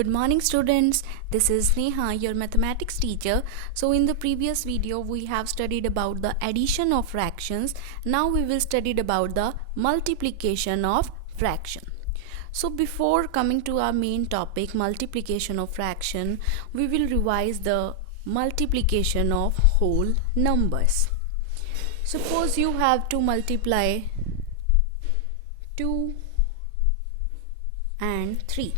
Good morning students, this is Neha, your mathematics teacher. So in the previous video we have studied about the addition of fractions. Now we will study about the multiplication of fraction. So before coming to our main topic, multiplication of fraction, we will revise the multiplication of whole numbers. Suppose you have to multiply 2 and 3.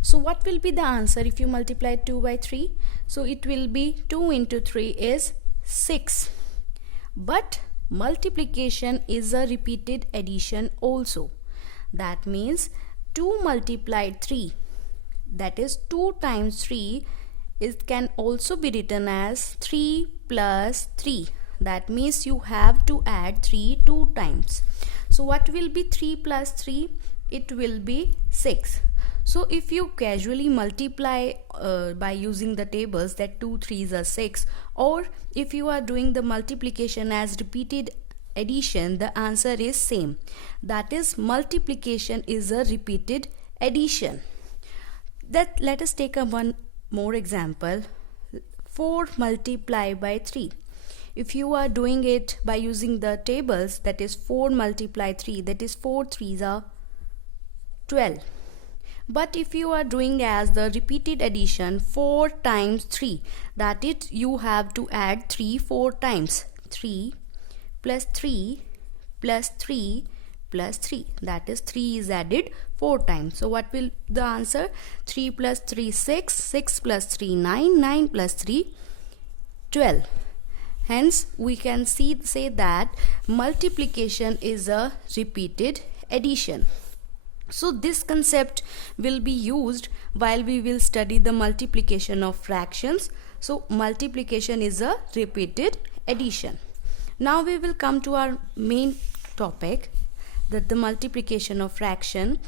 So what will be the answer if you multiply 2 by 3? So it will be 2 into 3 is 6. But multiplication is a repeated addition also. That means 2 multiplied 3, that is 2 times 3, it can also be written as 3 plus 3. That means you have to add 3 2 times. So what will be 3 plus 3? It will be 6. So if you casually multiply by using the tables, that 2 3s are 6, or if you are doing the multiplication as repeated addition, the answer is same. That is, multiplication is a repeated addition. Let us take one more example. 4 multiplied by 3. If you are doing it by using the tables, that is 4 multiplied 3, that is 4 3s are 12. But if you are doing as the repeated addition 4 times 3, that is you have to add 3 4 times. 3 plus 3 plus 3 plus 3, that is 3 is added 4 times. So what will the answer? 3 plus 3 6, 6 plus 3 9, 9 plus 3 12. Hence we can say that multiplication is a repeated addition. So this concept will be used while we will study the multiplication of fractions. So multiplication is a repeated addition. Now we will come to our main topic, that the multiplication of fraction.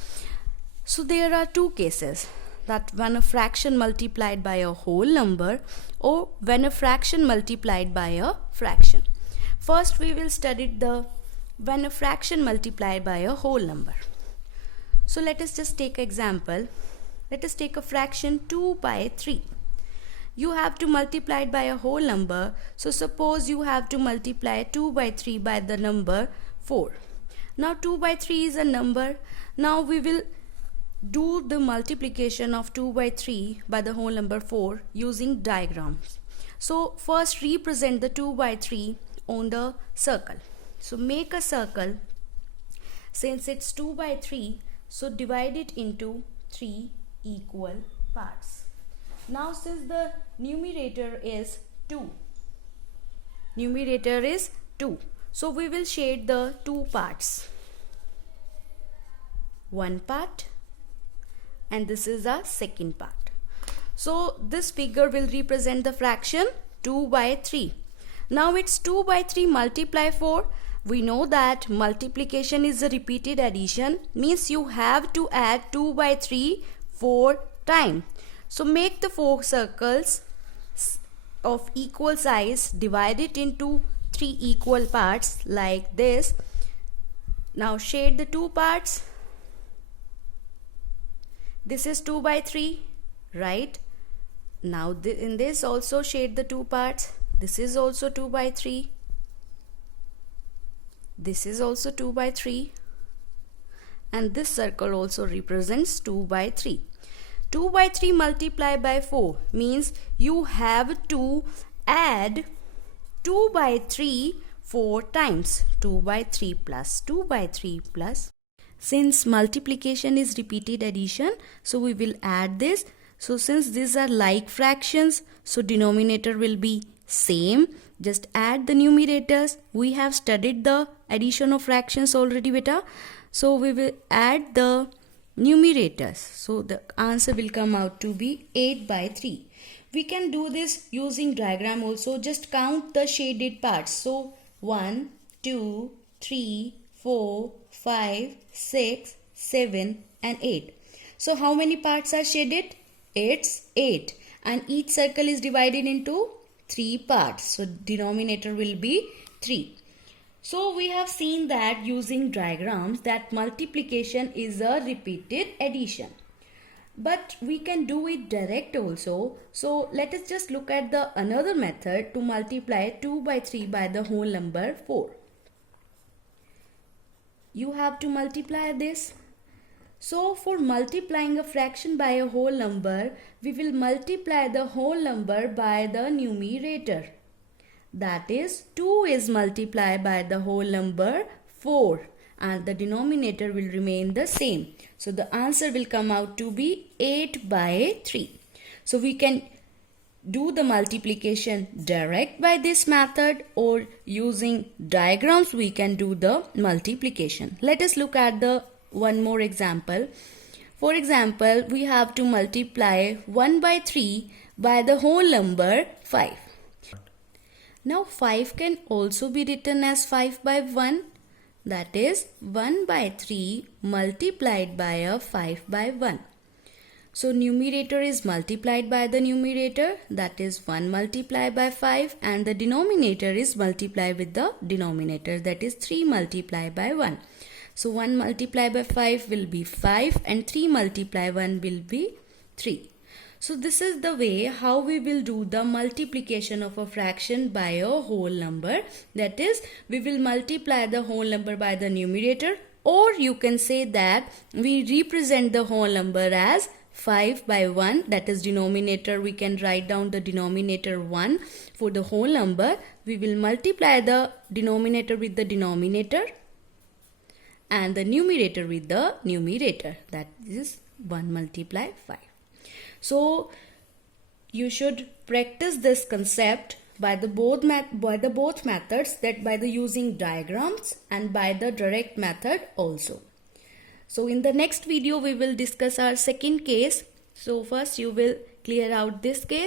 So there are two cases, that when a fraction multiplied by a whole number or when a fraction multiplied by a fraction. First we will study the when a fraction multiplied by a whole number. So let us just take example. Let us take a fraction 2 by 3. You have to multiply it by a whole number. So suppose you have to multiply 2 by 3 by the number 4. Now 2 by 3 is a number. Now we will do the multiplication of 2 by 3 by the whole number 4 using diagrams. So first represent the 2 by 3 on the circle. So make a circle. Since it's 2 by 3, so divide it into 3 equal parts. Now since the numerator is 2, so we will shade the two parts. One part and this is a second part. So this figure will represent the fraction 2 by 3. Now it's 2 by 3 multiply 4. We know that multiplication is a repeated addition, means you have to add 2 by 3 4 times. So make the 4 circles of equal size, divide it into 3 equal parts like this. Now shade the two parts. This is 2 by 3, right? Now in this also shade the two parts. This is also 2 by 3. This is also 2 by 3, and this circle also represents 2 by 3. 2 by 3 multiplied by 4 means you have to add 2 by 3 4 times. 2 by 3 plus 2 by 3 plus. Since multiplication is repeated addition, so we will add this. So since these are like fractions, so denominator will be same. Just add the numerators. We have studied the addition of fractions already, beta. So we will add the numerators. So the answer will come out to be 8 by 3. We can do this using diagram also. Just count the shaded parts. So 1, 2, 3, 4, 5, 6, 7 and 8. So how many parts are shaded? It's 8. And each circle is divided into 3 parts. So denominator will be 3. So we have seen that using diagrams that multiplication is a repeated addition. but we can do it direct also. So let us just look at the another method to multiply 2 by 3 by the whole number 4. You have to multiply this. So for multiplying a fraction by a whole number, we will multiply the whole number by the numerator. That is, 2 is multiplied by the whole number 4 and the denominator will remain the same. So the answer will come out to be 8 by 3. So we can do the multiplication direct by this method, or using diagrams we can do the multiplication. Let us look at the one more example. For example, we have to multiply 1 by 3 by the whole number 5. Now 5 can also be written as 5 by 1. That is 1 by 3 multiplied by a 5 by 1. So numerator is multiplied by the numerator, that is 1 multiplied by 5, and the denominator is multiplied with the denominator, that is 3 multiplied by 1. So 1 multiplied by 5 will be 5 and 3 multiplied by 1 will be 3. So this is the way how we will do the multiplication of a fraction by a whole number. That is, we will multiply the whole number by the numerator, or you can say that we represent the whole number as 5 by 1, that is denominator. We can write down the denominator 1 for the whole number. We will multiply the denominator with the denominator and the numerator with the numerator, that is 1 multiply 5. So you should practice this concept by the both methods, that by the using diagrams and by the direct method also. So in the next video we will discuss our second case. So first you will clear out this case.